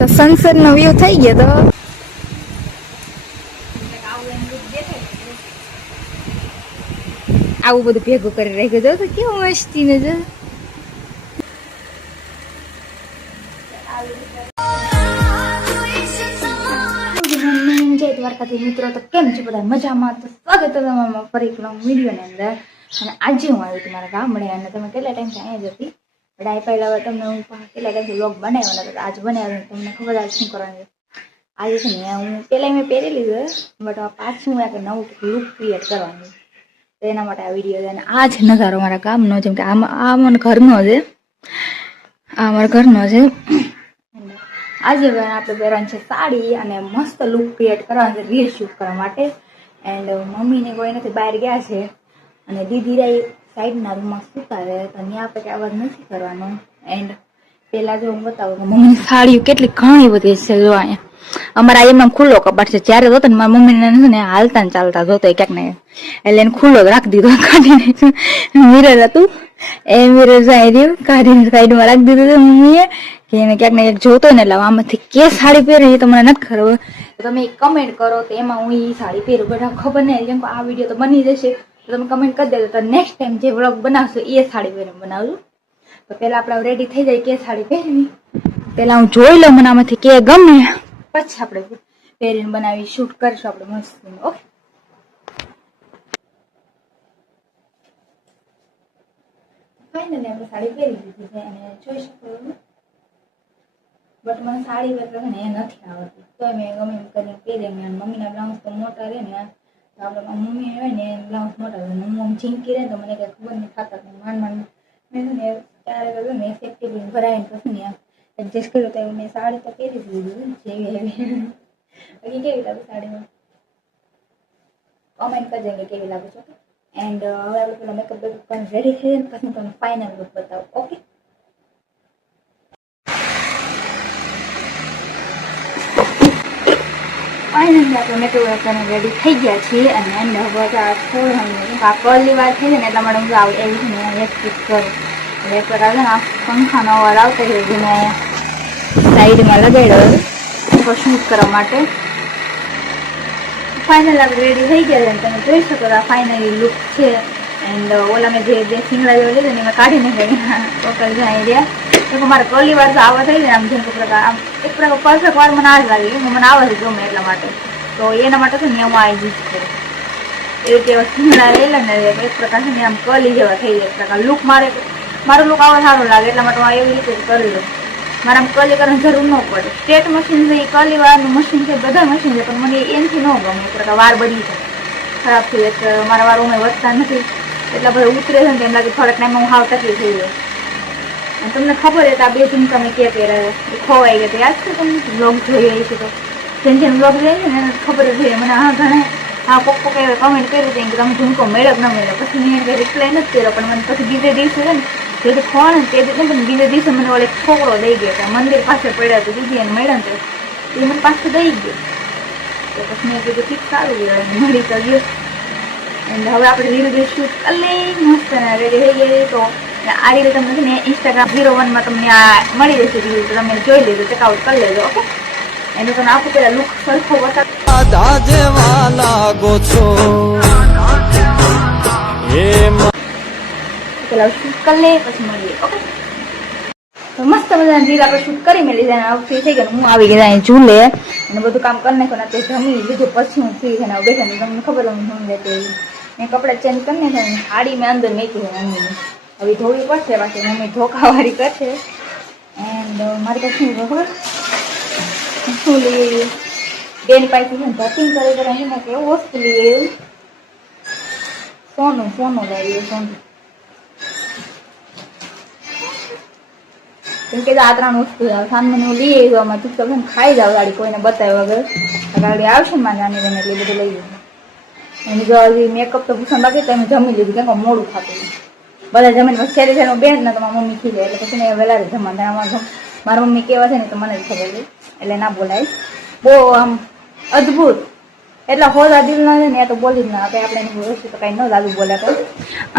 તો સનસેટ નો વ્યૂ થઈ ગયો તો આવું બધું ભેગું કરી રાખ્યું તો કેવું મસ્તી ને જો જય દ્વારકાથી મિત્રો. તો કેમ છે બધા મજામાં? તો સ્વાગત છે તમારું ફરી એક વિડીયોની અંદર. અને આજે હું આવી હતી મારા ગામડે અને તમે કેટલા ટાઈમથી અહીંયા જ હતી પણ આ પહેલા તમને હું કેટલા ટાઈમથી વ્લોગ બનાવ્યો નથી. આજ બનાવ્યો તમને ખબર આજે શું કરવાનું આજે છે ને હું પહેલાં મેં પહેરેલી છે બટ પાછું હું નવું લુક ક્રિએટ કરવાનું તો એના માટે આ વિડીયો છે. અને આ છે નજારો મારા ગામનો, જેમ કે આ મને ઘરનો છે, આ અમારા ઘરનો છે. આજે આપણે પહેરવાનું છે સાડી અને મસ્ત લુક ક્રિએટ કરવાનું છે રીલ શૂટ કરવા માટે. એન્ડ મમ્મીને કોઈ નથી, બહાર ગયા છે અને દીદી રાઈ સાઈડના રૂમમાં સુતા રહે તો ત્યાં આપણે અવાજ નથી કરવાનો. એન્ડ પહેલાં જો હું બતાવું કે મમ્મીની સાડીઓ કેટલી ઘણી બધી છે. જો અહીંયા અમારા એમનામ ખુલ્લો કબાટ છે. જ્યારે જોતો ને મારા મમ્મીને ને હાલતા ને ચાલતા જોતો ક્યાંક ને એટલે એને ખુલ્લો રાખી દીધો, કાઢીને મિરર હતું એ મિરર જાય રહ્યું કાઢીને સાઈડમાં રાખી દીધું હતું મમ્મીએ કે એને ક્યાંક ને ક્યાંક જોતો ને એટલે આમાંથી કે સાડી પહેરે એ તો મને નથી ખબર. તો તમે કમેન્ટ કરો તો એમાં હું એ સાડી પહેરું, બધા ખબર નહીં કેમ કે આ વિડીયો તો બની જશે તો તમે કમેન્ટ કરી દેજો. તો નેક્સ્ટ ટાઈમ જે વ્લોગ બનાવશો એ સાડી પહેરીને બનાવજો. તો પહેલાં આપણે રેડી થઈ જાય કે સાડી પહેરવી, પહેલાં હું જોઈ લઉં મને આમાંથી કે ગમે પછી આપણે પહેરીને બનાવી શૂટ કરીશું આપણે મસ્ત. ઓકે ફાઇનલી આપણે સાડી પહેરી દીધી છે અને જોઈ શકો બટ મને સાડી પહેરતા ને એ નથી આવડતી તો મેં ગમે એમ કરીને પહેરી. મમ્મીના બ્લાઉઝ તો મોટા રહે ને તો આપણે મમ્મી હોય ને બ્લાઉઝ મોટા રહે, મમ્મી ઝીંકી રહે તો મને કંઈ ખબર નહીં ખાતા માંડ મેં ને ત્યારે કર્યું ને સેફ્ટી પિન ભરાઈને પછી ને એડજસ્ટ કર્યું તો મેં સાડી તો પહેરી દીધી જેવી એવી. બાકી કેવી લાગે સાડીમાં કમેન્ટ કરજો કે કેવી લાગે છે. એન્ડ હવે આપણે પેલા મેકઅપ બેકઅપ કરીને રેડી થઈ જાય પછી તમને ફાઇનલ લુક બતાવું. ઓકે ફાઇનલી આપણે મેકઅપ કરીને રેડી થઈ ગયા છીએ અને એન્ડ હવે આ થોડું આ કરલી વાર થઈ જાય ને એટલા માટે હું આવું એવી છે ને એક સ્ટીચ કરું એટલે એક વાર આવે ને આ પંખાનો અવાજ આવતો હોય જેને સાઈડમાં લગાડ્યો શૂટ કરવા માટે. ફાઇનલ આપણે રેડી થઈ ગયા છે તમે જોઈ શકો આ ફાઇનલી લુક છે. એન્ડ ઓલા મેં જે સિંગડા જેવો લીધો ને એમાં કાઢીને ગઈ ટોટલ જાય રહ્યા તો મારે પહેલી વાર તો આવા થઈ જાય આમ જેમ પ્રકાર આમ એક પ્રકાર પરફેક્ટ વાર મને આ જ લાગે મને આવે છે ગમે એટલા માટે. તો એના માટે છે ને હું આ યુઝ કરું એ રીતે સિંગડા લઈ લે ને એક પ્રકાર છે ને આમ કલી જેવા થઈ જાય. એક પ્રકાર લુક મારો લુક આવો સારો લાગે એટલા માટે હું એવી રીતે જ કરી લઉં. મારે આમ કલી કરવાની જરૂર ન પડે. સ્ટ્રેટ મશીન છે એ કલી વાળનું મશીન છે, બધા મશીન છે પણ મને એનાથી ન ગમે. એક પ્રકાર વાર બની જાય ખરાબ થઈ જાય. મારા વાર ઉમે વધતા નથી એટલા બધા ઉતરે છે ને એમ લાગે થોડાક ટાઈમમાં હું હાવ તકલીફ થઈ જાય. અને તમને ખબર છે કે આ બે ઝુમકા મેં ક્યાં પહેર્યા એ ખોવાઈ ગયા. યાદ છે તમને બ્લોગ જોઈએ છે તો જેમ જેમ બ્લોગ જોઈએ ને એને ખબર જ હોય. મને હા ઘણા હા કોક એવા કમેન્ટ કર્યું હતું કે તમે ઝુમકો મેળવ ન મેળવ. પછી મેં કંઈ રિપ્લાય નથી કર્યો પણ મને પછી બીજે દિવસે છે ને જે ખોવા ને તે રીતે પણ બીજે દિવસે મને ઓલે છોકરો દઈ ગયો કે મંદિર પાસે પડ્યા તો દીદી એને મળ્યા ને એ મને પાછું દઈ ગયો. તો પછી મેં કીધું ઠીક સારું કહેવાય મળી તો ગયો. એન્ડ હવે આપણે રીલ બી શૂટ કરી લઈ મસ્ત રેડી થઈ ગઈ. તો આ રીતે તમને છે ને ઇન્સ્ટાગ્રામ 01 તમને આ મળી જશે રીલ તો તમે જોઈ લેજો, ચેકઆઉટ કરી લેજો. ઓકે એનું તમે આપું પેલા લુક સરખો બતાવો પેલા શૂટ કરી લે પછી મળીએ. ઓકે તો મસ્ત મજાની રીલ આપણે શૂટ કરી મેં લીધા અને ફ્રી થઈ ગયા. હું આવી ગયા અહીં ઝૂલે અને બધું કામ કરી નાખ્યું ને તે જમી લીધું પછી હું ફ્રી થઈને બેઠા ને તમને ખબર હું લેતી મેં કપડાં ચેન્જ કરી નાખ્યા ને સાડી મેં અંદર મેકી છે મમ્મીની હવે ધોવી પડશે પાછી મમ્મી ધોકાવાળી કરશે. એન્ડ મારી પાસે શું ખબર શું લઈ બેન પાસેથી છે ધતિંગ કરી કરે એમાં કેવું વસ્તુ લઈએ સોનું લાવીએ સોનું કેમ કે આ 3 વસ્તુ સામાન્ય હું લઈ આવ્યું આમાં તું તમે ખાઈ જાવ ગાડી કોઈને બતાવ્યા વગર ગાડી આવશે ને મારી નાની બેન એટલે બધું લઈ ગયું. એની જો હજી મેકઅપ તો ભૂષણ બાકી તો એમ જમી લીધું કેમ કે મોડું ખાતું બધા જમીને પછી છેલ્લે છેલ્લે બેન ને તો મારી મમ્મી ખીલે એટલે પછી ને વહેલા જમવા મારા મમ્મી કેવા છે ને તો મને જ ખબર છે એટલે ના બોલાય. બહુ આમ અદભુત એટલા હોદા દિલ ના છે ને એ તો બોલી જ ના આપણે એની વસ્તુ તો કાંઈ ન દાદુ બોલ્યા તો.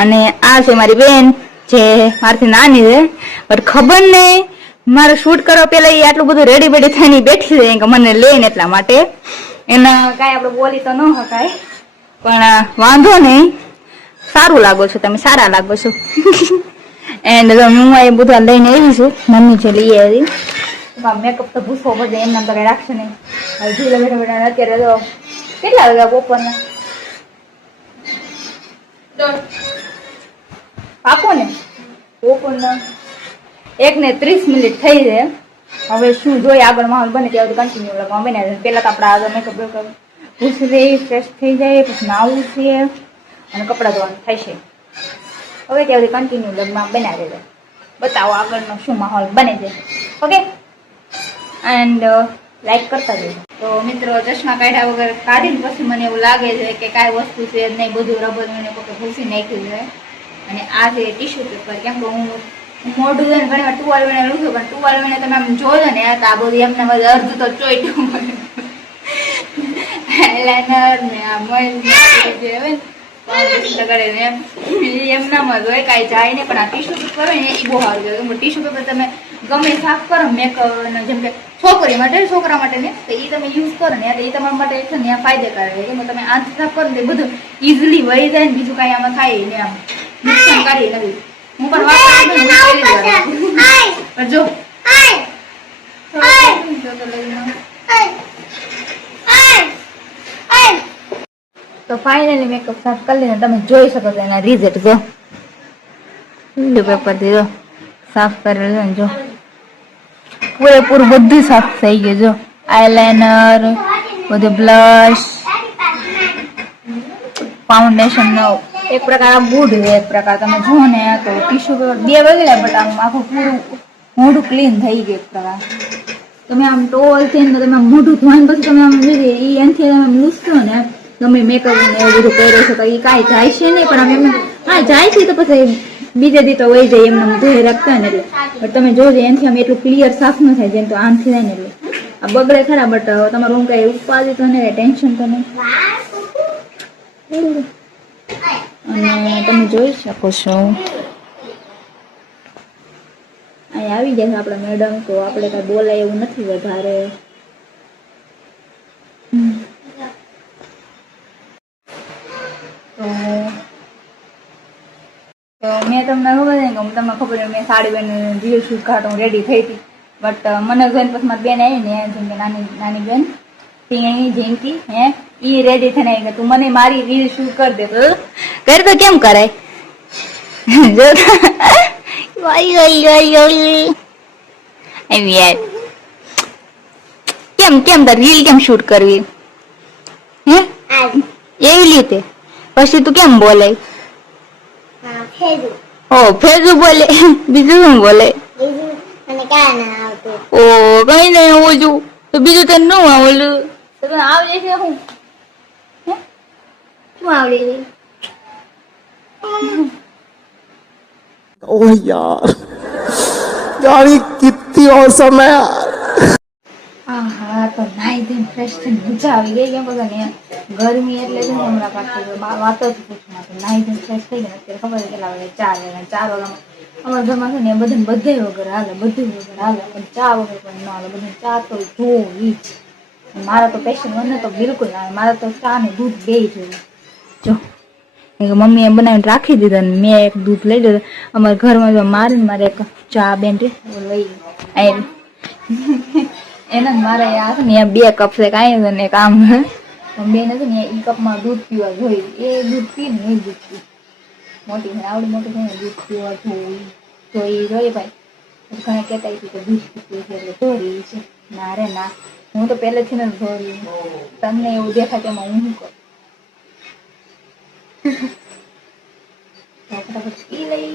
અને આ છે મારી બેન જે મારાથી નાની છે બટ ખબર નહીં મારે શૂટ કરવા પેલા એ આટલું બધું રેડી બેડી થઈને બેઠી રહે કે મને લઈને એટલા માટે એના કાંઈ આપણે બોલી તો ન શકાય, પણ વાંધો નહીં, સારું લાગો છો તમે, સારા લાગો છો. એન્ડ હું એ બધું લઈને આવી છું, મમ્મી છે લઈ આવી. મેકઅપ તો ભૂસો બધે એમના તો કઈ રાખશે નહીં. હવે બેઠા બેઠા અત્યારે તો કેટલા વાગ્યા બપોરના આપો ને બપોરના 1:30 થઈ જાય. હવે શું જોઈએ આગળ માહોલ બને ત્યાં કન્ટિન્યુ લગવા બને. પેલા તો આપણે આગળ મેકઅપ ભૂસી ફ્રેશ થઈ જાય, પછી નાવું છે અને કપડાં ધોવાનું થાય છે. હવે ત્યાં કન્ટિન્યુ લગમાં બનાવી દે, બતાવો આગળનો શું માહોલ બને છે. ઓકે, એન્ડ લાઈક કરતા જજો. તો મિત્રો ચશ્મા કાઢ્યા વગર કાઢીને પછી મને એવું લાગે છે કે કાંઈ વસ્તુ છે જ નહીં, બધું રબર મને કોઈ ભૂસી નાખ્યું છે. અને આ છે ટીશ્યુ પેપર, કેમ કે હું મોઢું છે ને ઘણી વાર ટુવાલ વીણે લઉં છું, પણ ટુવાલ વીણે તમે આમ જોજો ને તો આ બધું એમને બધું અડધું તો ચોઈટું મને આઈલાઇનર ને આ મોઇલ જે હોય ફાઉન્ડેશન લગાડે ને એમનામાં જ હોય, કાંઈ જાય નહીં. પણ આ ટીશ્યુ પેપર હોય ને એ બહુ સારું છે. ટીશ્યુ પેપર તમે ગમે સાફ કરો મેકઅપ, જેમ કે છોકરી માટે છોકરા માટે ને, તો એ તમે યુઝ કરો ને એટલે એ તમારા માટે છે ને ફાયદાકારક છે. કેમ તમે આંખ સાફ કરો ને બધું ઇઝીલી વહી જાય ને, બીજું કાંઈ આમાં થાય ને આમ નુકસાનકારી નથી. હું પણ વાત જો તો ફાઇનલી મેકઅપ સાફ કરી લઈને તમે જોઈ શકો છો એના રિઝલ્ટ. જો પેપર થી જો સાફ કરેલું ને, જો પૂરેપૂરું બધું સાફ થઈ ગયું. જો આઈલાઇનર, બધું બ્લશ, ફાઉન્ડેશન નો એક પ્રકાર ગુડ છે. એક પ્રકાર તમે જુઓ ને તો ટીશ્યુ પેપર 2 વગેરે, બટ આમ આખું પૂરું મોઢું ક્લીન થઈ ગયું. એક પ્રકાર તમે આમ ટોલ થી તમે આમ મોઢું ધોઈને પછી તમે આમ એ એનથી આમ લૂસતો ને તમે મેકઅપ ને એવું બધું કર્યો છો તો એ કાંઈ જાય છે નહીં. પણ આમ એમને હા જાય છે તો પછી બીજે દી તો વહી જાય એમને ધોઈ રાખતા ને એટલે. બટ તમે જોજો એનથી આમ એટલું ક્લિયર સાફ ન થાય જેમ તો આમથી થાય ને એટલે આ બગડે ખરા. બટ તમારું હું કઈ ઉપાધિ તો નહીં, ટેન્શન તો નહીં. અને તમે જોઈ શકો છો અહીં આવી જાય આપણા મેડમ, તો આપણે કઈ બોલાય એવું નથી વધારે. તો મેં તમને ખબર છે કે તમને ખબર છે મેં સાડી બેન રીલ શૂટ કાઢ હું રેડી થઈ હતી. બટ મને જોઈને પછી મારી બેન આવી ને, જેમ કે નાની બેન ટીણી જેમકી હે એ રેડી થઈને આવી કે તું મને મારી રીલ શૂટ કરી દે. તો કરી તો કેમ કરાય જો કેમ કેમ તાર રીલ કેમ શૂટ કરવી હે એવી રીતે? પછી તું કેમ બોલે? ઓ ફેજુ બોલે, બીજું શું બોલે? ઓ કઈ નહીં ઓલું તો બીજું તને ન આવડ્યું તમે આવડે છે હું શું આવડે છે? ओह यार यार ये कितनी औसम है यार. હા તો નાઈ ધોઈને ફ્રેશ થઈને મજા આવી ગઈ. કેમ કે ને ગરમી એટલે છે ને હમણાં પાછી વાત જ પૂછમાં. નાઈ ધોઈને ફ્રેશ થઈ ગયા. અત્યારે ખબર કેટલા વાગે 4 વાગ્યા. 4 વાગ્યામાં અમારા ઘરમાં છે ને બધાને બધે વગર હાલે, બધું વગર હાલે, પણ ચા વગર પણ ન હાલે. બધું ચા તો જોવી જ. મારા તો પેશન્ટ મને તો બિલકુલ ના આવે. મારા તો ચા ને દૂધ બેય જોઈએ. જો મમ્મીએ બનાવીને રાખી દીધા ને મેં એક દૂધ લઈ લીધું. અમારા ઘરમાં જો મારે એક ચા બેન લઈ આવી એના મારે આ છે ને 2 કપ છે કાંઈ ને કામ બેન છે ને એ કપમાં દૂધ પીવા જોઈએ. એ દૂધ પી ને એ દૂધ પી મોટી છે આવડી મોટી છે ને દૂધ પીવા જોઈએ ભાઈ. ઘણા કહેતા કે દૂધ પીવું છે એટલે ધોરી છે. ના રે ના, હું તો પહેલેથી ને ધોરી. તમને એવું દેખાય તેમાં હું શું કરું? ફટાફટ પી લઈ.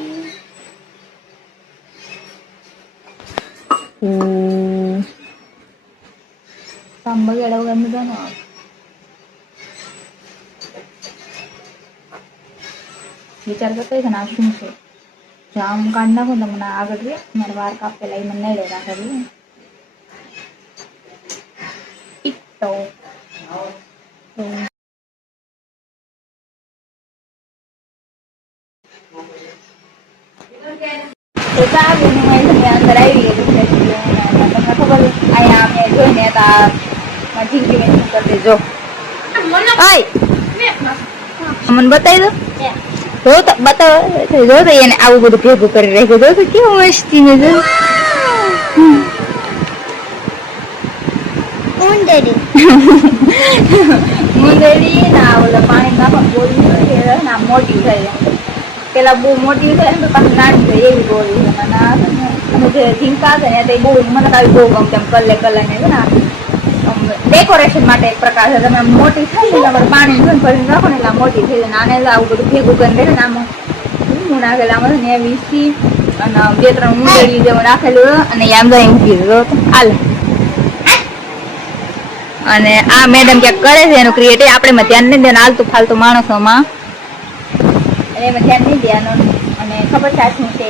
કામ બગાડ્યા વગર મજા ન આવે. વિચાર કરતો હોય ને આ શું છે? જો આમ કાઢ નાખો તો મને આગળ રે મારે વાર કાપેલા એ મને નડે રાખેલું. તો ચા બેન અંદર આવી ગયું છે. આ જિંદગી મેં શું કરી દેજો મને બતાવી દો જો તો બતાવો જો તો એને આવું બધું ભેગું કરી રાખ્યું જો તો કેવું મસ્તી ને જો મુંદડી ના ઓલા પાણી નાખવા બોલી ના મોટી થઈ પેલા બહુ મોટી થાય ને તો પાછી નાની થાય એવી બોલી અને જે ઝીંકા છે ને તે બહુ મને કાંઈ બહુ ગમતે કલર ને છે ને ડેકોરેશન માટે એક પ્રકાર છે તમે મોટી થાય ને તમારે પાણી ભરીને રાખો ને એટલે મોટી થઈ જાય નાને આવું બધું ભેગું કરીને ને આમાં હું નાખેલામાં ને વીસી અને 2-3 મુંદડી જેવું નાખેલું અને આમ તો મૂકી દીધો હાલ અને આ મેડમ ક્યાંક કરે છે એનું ક્રિએટિવ આપણે ધ્યાન નહીં દેવાનું આલતું ફાલતું માણસોમાં એમાં ધ્યાન નહીં દેવાનું અને ખબર છે શું છે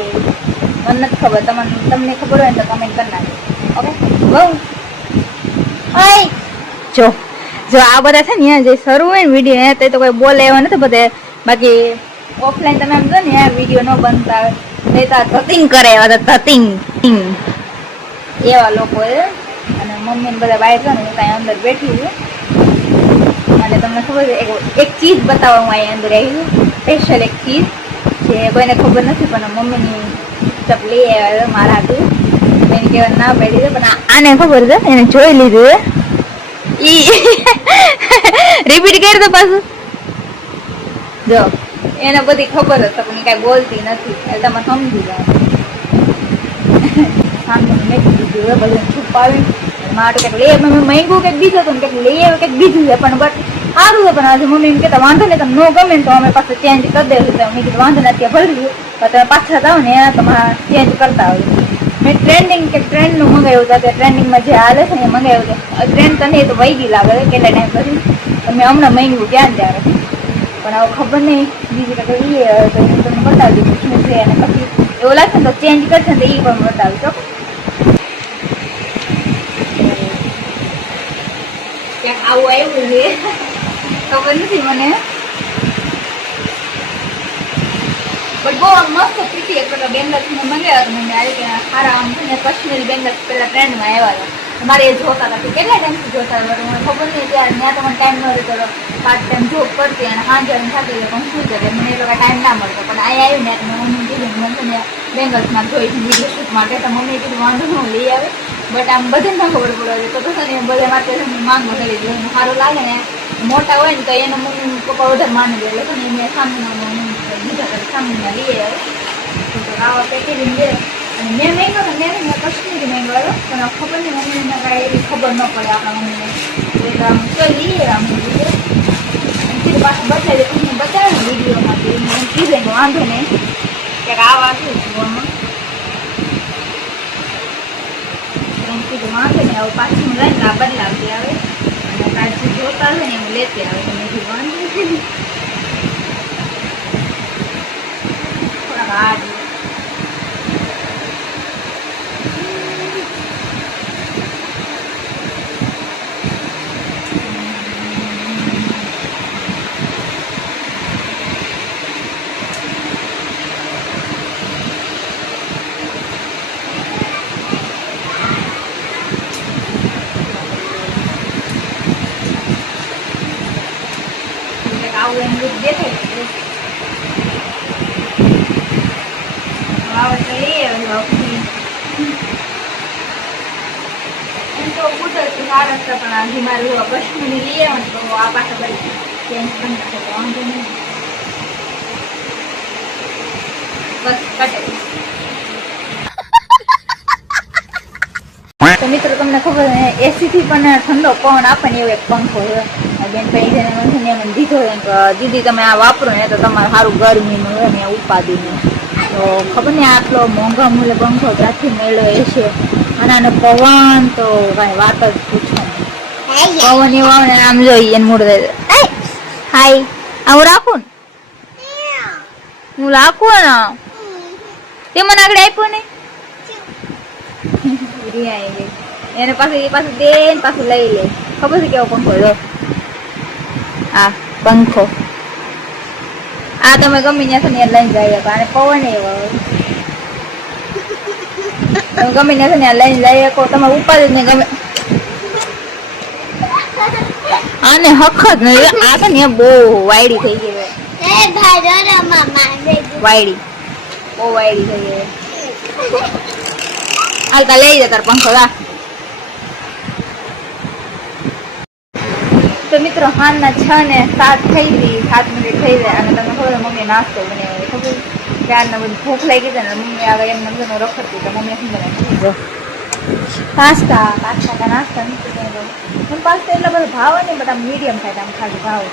મને નથી ખબર તમને ખબર હોય ને તો કમેન્ટ કરી નાખજો ઓકે બહુ જો આ બધા છે ને જે શરૂ હોય ને વિડીયો તે તો કોઈ બોલે એવા નથી બધે બાકી ઓફલાઈન તમે આમ જો ને વિડીયો ન બનતા લેતા ધતિંગ કરે એવા ધતિંગ એવા લોકો અને મમ્મી ને બધા બહાર છે ને હું કાંઈ અંદર બેઠી છું અને તમને ખબર છે એક ચીજ બતાવવા હું અહીંયા અંદર આવી છું સ્પેશિયલ એક ચીજ જે કોઈને ખબર નથી પણ મમ્મીની ચપલી આવ્યા મારા હતું એને કહેવા ના પાડી દીધું પણ આને ખબર છે એને જોઈ લીધું ઈ રિપીટ કરી દો પાછું જો એને બધી ખબર હતી પણ કાંઈ બોલતી નથી એટલે તમે સમજી જાઓ સામે મેં કીધું બધું છુપાવી મારું કંઈક લઈ મમ્મી માંગ્યું કંઈક બીજું હતું કંઈક લઈ આવ્યું કંઈક બીજું છે પણ બટ સારું છે પણ આજે મમ્મી એમ કહેતા વાંધો નહીં તમે ન ગમે ને તો અમે પાછું ચેન્જ કરી દઈશું તો મેં કીધું વાંધો નથી ભરી દીધું પણ તમે પાછા જાઓ ને તમારે ચેન્જ કરતા હોય મેં ટ્રેન્ડનું મંગાવ્યું હતું ટ્રેન્ડિંગમાં જે હાલે છે ને એ મંગાવ્યું હતું ટ્રેન્ડ તો નહીં તો વહી લાગે કેટલા ટાઈમ પછી તો મેં હમણાં માંગ્યું ત્યાં ત્યારે પણ હવે ખબર નહીં બીજી કંઈક લઈએ તો તમને બતાવી દીધું શું છે અને પછી એવું લાગશે ને તો ચેન્જ કરશે ને તો એ પણ બતાવીશ ઓકે ક્યાંક આવું આવ્યું છે ખબર નથી મને બટ બહુ મસ્ત પ્રીતિ એક પેલા બેંગલ્સ મેં મંગાવ્યા હતા મને આવી કે સારા આમ છે ને કાશ્મીરી બેંગલ્સ પેલા ટ્રેન્ડમાં આવ્યા હતા મારે એ જોતા હતા કેટલા ટાઈમથી જોતા હતા મને ખબર નહીં ત્યારે ત્યાં તો મને ટાઈમ ન રહેતો પાર્ટ ટાઈમ જોબ કરતી અને સાંજે થતી એટલે પણ શું કરે મને એ લોકો ટાઈમ ના મળતો પણ અહીંયા આવ્યું ને મેં મમ્મી કીધું મને છે ને બેંગલ્સમાં જોઈ વિડીયો શૂટ માટે તો મમ્મીએ કીધું વાંધો ન લઈ આવે બટ આમ બધાને ના ખબર પડે તો છે ને બધા માટે માંગો કરી દે સારું લાગે ને મોટા હોય ને તો એનો મમ્મી પપ્પા વધારે માની દે એટલે ને મેં સામેના સામેના લઈ આવે આવા પેકેજિંગ છે અને મેં મહેંગો તો મેં કશ્મીરી મહેંગો પણ ખબર નહીં મમ્મીને કાંઈ એવી ખબર ન પડે આપણા મમ્મીને એટલે આમ કઈ લઈએ આમ કીધું પાછું બતાવી દે તમને બતાવે ને વિડીયોમાં એમ કીધું કે વાંધો નહીં ક્યાંક આવા શું જોવામાં કીધું વાંધો ને હવે પાછું હું લઈને આ બદલાવતી આવે અને કાળજી જોતા હોય ને એમ લેતી આવે તો મેં કીધું વાંધો થોડાક હાર્ડ આવું એમ રૂપ દેખાય વાવટ લઈ આવ્યો એમ તો કુદરતી સારા હતા પણ આજે મારું કશ્મીરી લઈ આવ્યો ને તો આ પાછા બધી ચેન્જ કરી નાખે તો વાંધો નહીં બસ કટે તો મિત્રો તમને ખબર છે એસી થી પણ ઠંડો પવન આપે ને એવો એક પંખો છે બેન ભાઈ જેને મને એમ દીધો દીદી તમે આ વાપરો ને તો તમારે સારું ગરમીનું હોય ને ઉપાધિનું તો ખબર ને આટલો મોંઘા મૂલ્ય પંખો ત્યાંથી મેળવ્યો છે અને આનો પવન તો કાંઈ વાત જ પૂછો પવન એવા ને આમ જોઈએ એને મૂળ હાય આવું રાખું ને હું રાખું ને તે મને આગળ આપ્યો ને એને પાછું એ પાછું દે ને પાછું લઈ લે ખબર છે કેવો પંખો જો આ પંખો આ તમે ગમે ત્યાંથી ને લઈને જઈ શકો અને પવન એવો તમે ગમે ત્યાંથી ને લઈને જઈ શકો તમે ઉપાડી ને ગમે આને હખત નહીં આ તો ને બહુ વાયડી થઈ ગઈ છે. વાયડી બહુ વાયડી થઈ ગઈ. હાલતા લઈ જા તાર પંખો લા. તો મિત્રો હાલના 6 ને 7 થઈ ગઈ, 7 મિનિટ થઈ જાય અને તમે ખબર મમ્મી નાસ્તો બનાવ્યો ખબર ત્યારના બધી ભૂખ લાગી છે ને મમ્મી આગળ એમ નંદનો રખડતી તો મમ્મી શું બનાવી પાસ્તા કા નાસ્તા નથી મને પાસ્તા એટલા બધા ભાવે ને બધા મીડિયમ થાય આમ ખાલી ભાવ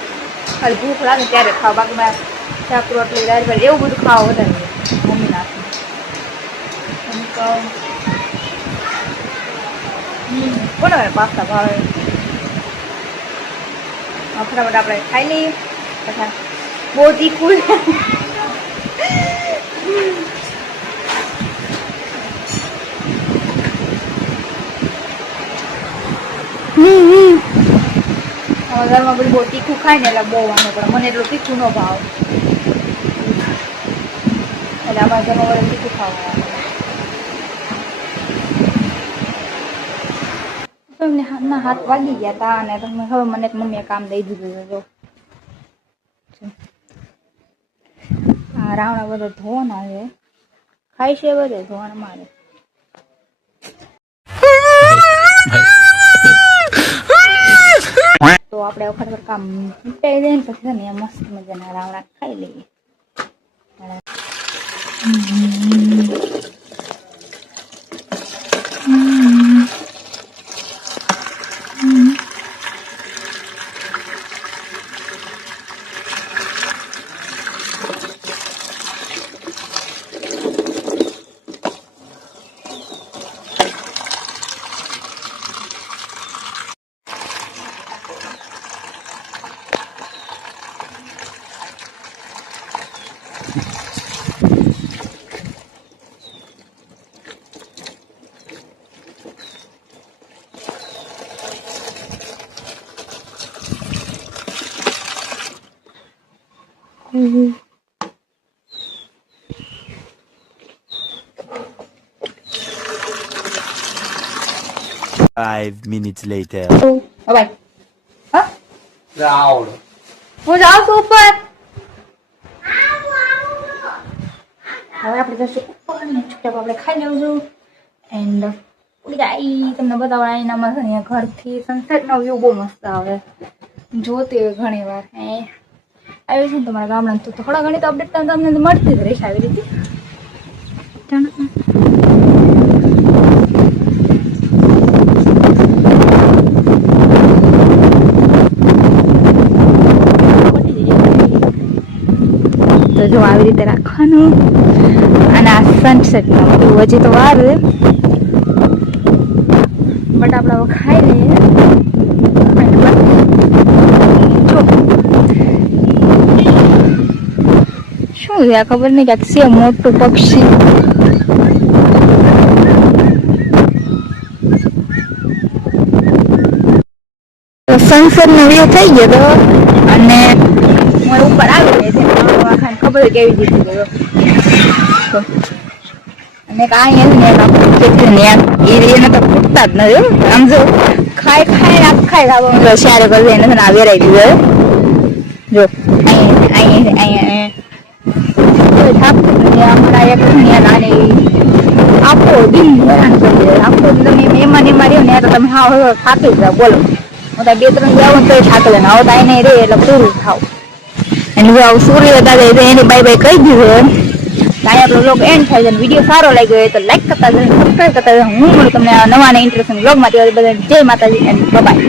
ખાલી ભૂખ લાગે ત્યારે ખાવ બાકી મેં શાક રોટલી દાળ ભાત એવું બધું ખાવા વધારે મમ્મી નાસ્તો કોને પાસ્તા ભાવે ફટાફટ આપણે ખાઈ લઈએ પછી બહુ તીખું ઘરમાં બધું બહુ તીખું ખાય ને એટલે બહુ વાંધો પડે મને એટલું તીખું ન ભાવ એટલે અમારા ઘરમાં બધું તીખું ખાવા એમને હાથના હાથ વાગી ગયા હતા અને તમને હવે મને મમ્મીએ કામ દઈ દીધું જો આ રાવણા બધા ધોવાના છે ખાય છે બધે ધોવાના મારે તો આપણે વખત કામ નીપટાઈ દઈએ ને પછી ને મસ્ત મજાના રાવણા ખાઈ લઈએ Mm-hmm. 5 minutes later. Bye. Huh? Raul. હું જાઉં છું ઉપર. હવે આપણે જશું ઉપર ને ચૂપચાપ આપણે ખાઈ લેવું છું એન્ડ તમને બતાવવા એના મસ્ત અહીંયા ઘરથી સનસેટનો વ્યૂ બહુ મસ્ત આવે જોતી હોય ઘણી વાર આવ્યું છે ને તમારા ગામડા તો થોડા ઘણી તો અપડેટ તમને મળતી જ રહેશે આવી રીતે તો જો આવી રીતે રાખવાનું અને આ સનસેટનો વ્યૂ હજી તો વાર બટ આપણે હવે ખાઈ લઈએ શું છે આ ખબર નહીં કે છે મોટું પક્ષી સનસેટ નો વ્યૂ થઈ ગયો અને મારે ઉપર આવી ગઈ છે ખબર કેવી રીતે ગયો અને અહીંયા એને તો ફૂટતા જ નથી આમ જો ખાઈ આખાઈ ખાવા શેર કરી એને આ વેરાઈ દીધું જો અહીંયા અમારા એક નાની આખો દિન હેરાન કરી દે આખો તમે મહેમાન માર્યો ને તો તમે હા થાકી જાઓ બોલો હું તો 2-3 જાવ તો થાકી જાય હવે તો અહીં નહીં રે એટલે પૂરું થાવ અને જો સૂર્ય દાદા એની બાય કહી દીધું ત્યાં આપણો બ્લોગ એન્ડ થાય છે વિડીયો સારો લાગ્યો હોય તો લાઈક કરતા જજો સબસ્ક્રાઈબ કરતા જજો હું મળું તમને નવા અને ઇન્ટરેસ્ટિંગ બ્લોગમાં બધા જય માતાજી એન્ડ બાય.